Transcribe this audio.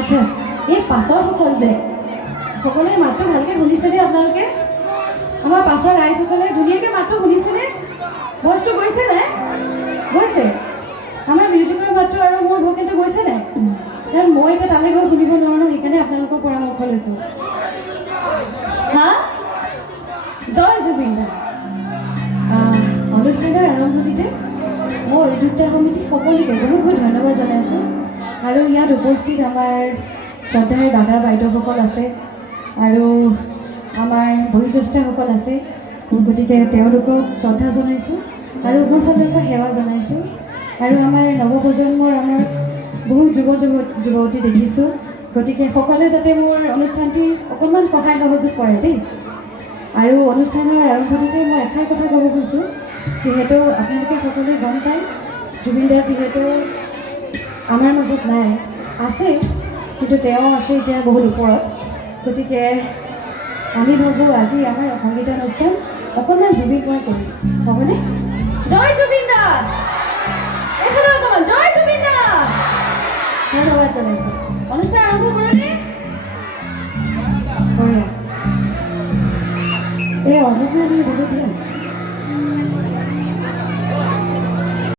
আচ্ছা, এই পাছৰ সকল যে সকলোৱে মাতটো ভালকৈ শুনিছেনে আপোনালোকে? আমাৰ পাছৰ ৰাইজসকলে ধুনীয়াকৈ মাতটো শুনিছেনে? ভইচটো গৈছে নাই? গৈছে? আমাৰ মিউজিকৰ মাতটো আৰু মোৰ ভকেলটো গৈছে নাই? কাৰণ মই এতিয়া তালৈ গৈ শুনিব নোৱাৰোঁ ন, সেইকাৰণে আপোনালোকৰ পৰামৰ্শ লৈছোঁ। হা? জয় জুবিন দা। অনুষ্ঠানৰ আৰম্ভণিতে মই উদ্যোক্তা সমিতি সকলোকে বহুত বহুত ধন্যবাদ জনাইছোঁ। আৰু ইয়াত উপস্থিত আমাৰ শ্ৰদ্ধাৰ দাদা বাইদেউসকল আছে আৰু আমাৰ বয়োজ্যেষ্ঠসকল আছে, গতিকে তেওঁলোকক শ্ৰদ্ধা জনাইছোঁ আৰু মোৰ ফালৰ পৰা সেৱা জনাইছোঁ। আৰু আমাৰ নৱপ্ৰজন্মৰ আমাৰ বহু যুৱতী দেখিছোঁ, গতিকে সকলোৱে যাতে মোৰ অনুষ্ঠানটি অকণমান সহায় সহযোগ কৰে দেই। আৰু অনুষ্ঠানৰ আৰম্ভণিতে মই এষাৰ কথা ক'ব খুজিছোঁ, যিহেতু আপোনালোকে সকলোৱে গম পায় জুবিন দা যিহেতু আমাৰ মাজত নাই, আছে কিন্তু তেওঁ আছে এতিয়া বহুত ওপৰত। গতিকে আমি ভাবোঁ আজি আমাৰ সংগীতানুষ্ঠান অকণমান জুবিনময় কৰিম, হ'বনে? জয় জুবিন দা! এইফালে অকণমান জয় জুবিন দা! ধন্যবাদ জনাইছোঁ। অনুষ্ঠান আৰম্ভ কৰোঁনে? এই অনুপ্ৰেৰণা বহুত দিয়া।